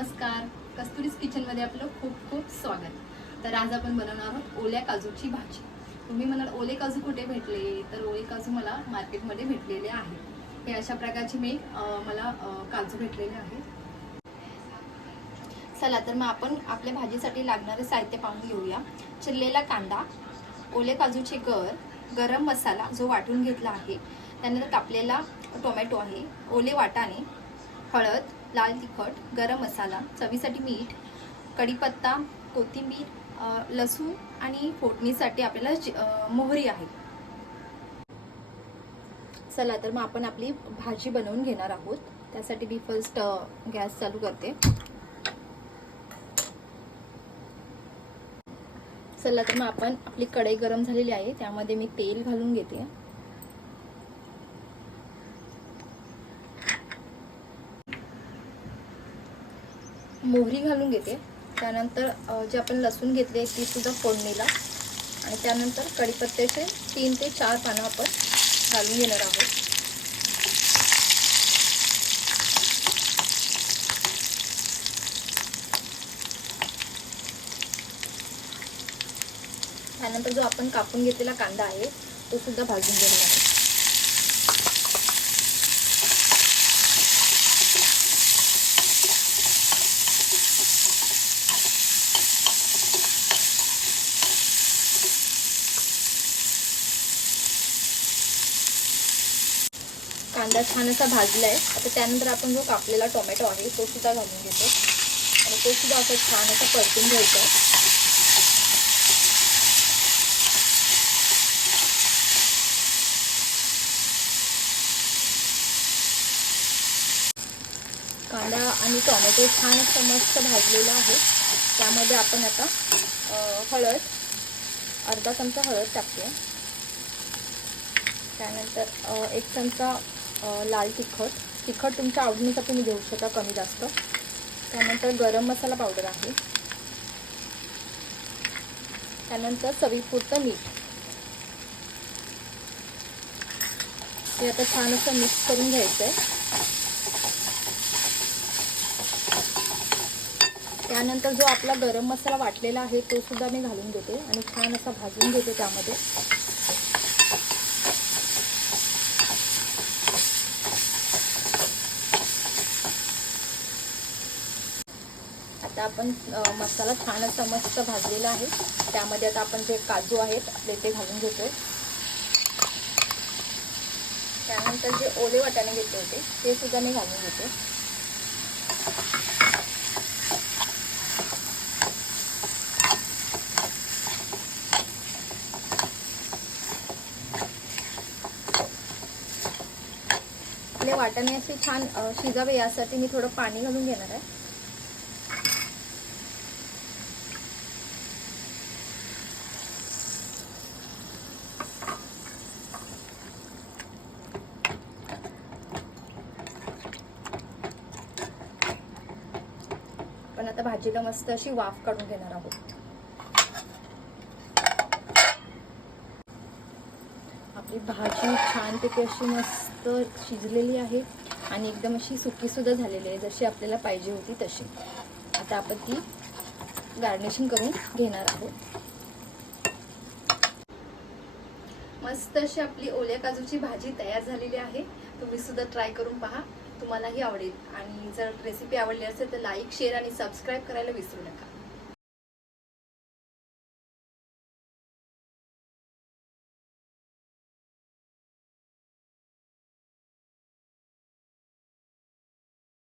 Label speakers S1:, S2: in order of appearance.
S1: नमस्कार. कस्तुरीज किचनमध्ये आपलं खूप खूप स्वागत. तर आज आपण बनवणार आहोत ओल्या काजूची भाजी. तुम्ही म्हणाल ओले काजू कुठे भेटले? तर ओले काजू मला मार्केटमध्ये भेटलेले आहेत. हे अशा प्रकारचे मी मला काजू भेटलेले आहेत. चला तर मग आपण आपल्या भाजीसाठी लागणारे साहित्य पाहून घेऊया. चिरलेला कांदा ओले काजूचे गर गरम मसाला जो वाटून घेतला आहे. त्यानंतर कापलेला टोमॅटो आहे ओले वाटाणे हळद लाल तिखट गरम मसाला चवीसाठी मीठ कढीपत्ता कोथिंबीर लसूण आणि फोडणीसाठी आपल्याला मोहरी आहे. चला तर मग आपण आपली भाजी बनवून घेणार आहोत. त्यासाठी मी फर्स्ट गॅस चालू करते. चला तर मग आपण आपली कढई गरम झालेली आहे. त्यामध्ये मी तेल घालून घेते. मोहरी घालून घेते. त्यानंतर जे आपण लसूण घेतले ती सुद्धा फोडणीला. आणि त्यानंतर कढीपत्त्याचे तीन ते चार पानं आपण घालून घेणार आहोत. त्यानंतर जो आपण कापून घेतलेला कांदा आहे तो सुद्धा भाजून घेणार आहे कांदा छान असा भाजला आहे आता त्यानंतर आपण जो कापलेला टोमॅटो आहे तो सुद्धा घालून घेतो. आणि तो सुद्धा असं छान असा परतून घ्यायचा. कांदा आणि टोमॅटो छान असं मस्त भाजलेला आहे. त्यामध्ये आपण आता हळद अर्धा चमचा हळद टाकते. त्यानंतर एक चमचा लाल तिखट. तिखट तुमच्या आवडीनुसार तुम्ही घेऊ शकता कमी जास्त. त्यानंतर गरम मसाला पावडर आहे. त्यानंतर चवीपुरतं मीठ. हे आता छान असं मिक्स करून घ्यायचं आहे त्यानंतर जो आपला गरम मसाला वाटलेला आहे तो सुद्धा मी घालून घेते आणि छान असा भाजून घेते त्यामध्ये. आता आपण मसाला छान असा मस्त भाजलेला आहे. त्यामध्ये आता आपण जे काजू आहेत आपले ते घालून घेतो त्यानंतर जे ओले वाटाणे घेतले होते ते सुद्धा मी घालून घेते. आपले वाटाणे असे छान शिजावे यासाठी मी थोडं पाणी घालून घेणार आहे. पण आता भाजीला मस्त अशी वाफ काढून घेणार आहोत. आपली भाजी छानपैकी अशी मस्त शिजलेली आहे आणि एकदम अशी सुकी सुद्धा झालेली आहे जशी आपल्याला पाहिजे होती तशी. आता आपण ती गार्निशिंग करून घेणार आहोत. मस्त अशी आपली ओल्या काजूची भाजी तयार झालेली आहे. तुम्ही सुद्धा ट्राय करून पहा. तुम्हालाही आवडेल. आणि जर रेसिपी आवडली असेल तर लाईक शेअर आणि सबस्क्राईब करायला विसरू नका.